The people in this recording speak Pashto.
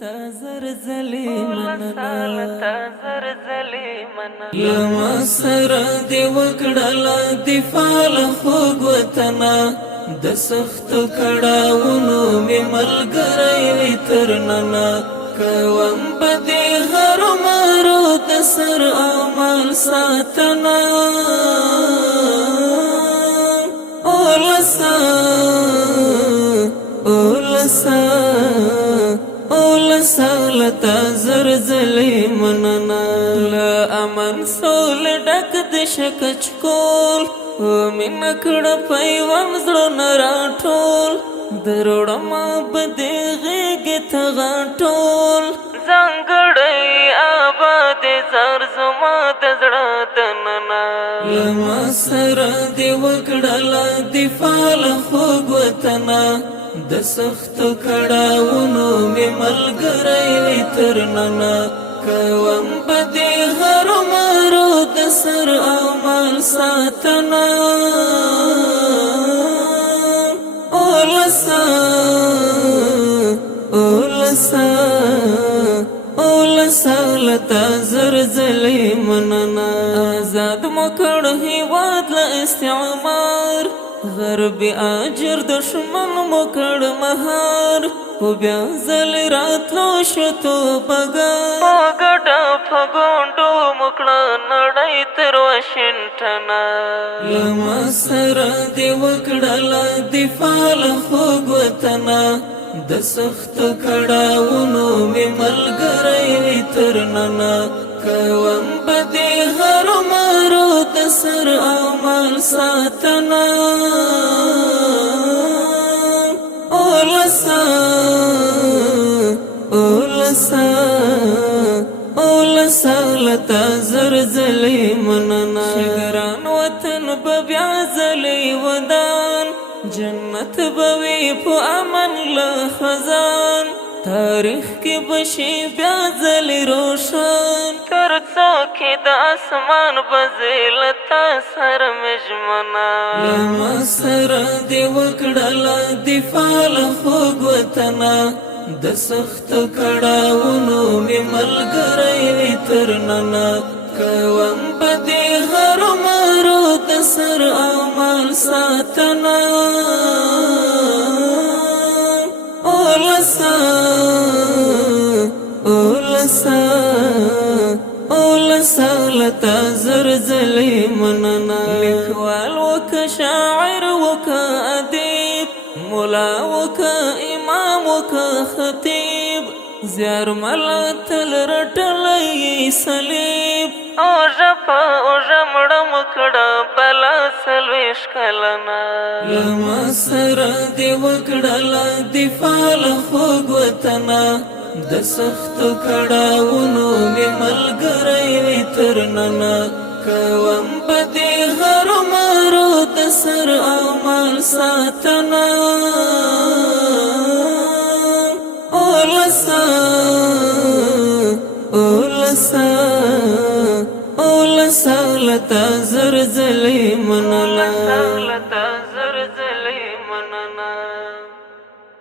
تا زرزلی مننا لما سره دی وکړه دفاع له خوږ وطنه د سختو کړاوونو مې ملګری وي تر ننه کوم به د هرومرو د سر او مال ساتنه اولسا لتا زرزلی مننا لا امن سول ډک د شکچ کول مین کړه پیوان زړه راټول دروړم بده غېږې ته غاټول ځانګړی آباد زار زما د زړه دننه لما سره دې وکړله دفاع له خوږ وطنه د سختو کړاوونو مې ملګری وي تر ننه کوم به د هرومرو د سر او مال ساتنه اولسا لتا زرزلی مننا آزاد مکړ هیواد له استعمار غربي اجر دشمن مکړ مهار خو بیا ځل راتلو شو توبګار په ګډه په ګونډو مکړه نړۍ تر واشنګټنه لما سره دې وکړله دفاع له خوږ وطنه د سختو کړاوونو مې ملګری وي تر ننه کوم به د هرومرو د سر او مال ساتنه اولسا لتا زرزلی مننا شګران وطن به بیا ځلی ودان جنت به وي په امن له خزان تاریخ کې بشي بیا ځلی روشن تر څو کې د اسمان به زه له تا سره مې ژمنه لما سره دې وکړله دفاع له خوږ وطنه د سختو کړاوونو مې ملګری وي تر ننه کوم به د هرومرو د سر او مال ساتنه اولسا لتا زرزلی مننا لیکوال وکه شاعر وکه ادیب مولا وکه امام وکه خطیب زیار ملا تل رټلی صلیب اوژه په اوژه مړه مکړه بلا څلوېښت کلنه لما سره دې وکړله دفاع له خوږ وطنه د سختو کړاوونو مې ملګری وي تر ننه کوم به د هرومرو د سر او مال ساتنه اولسا لتا زرزلی منلا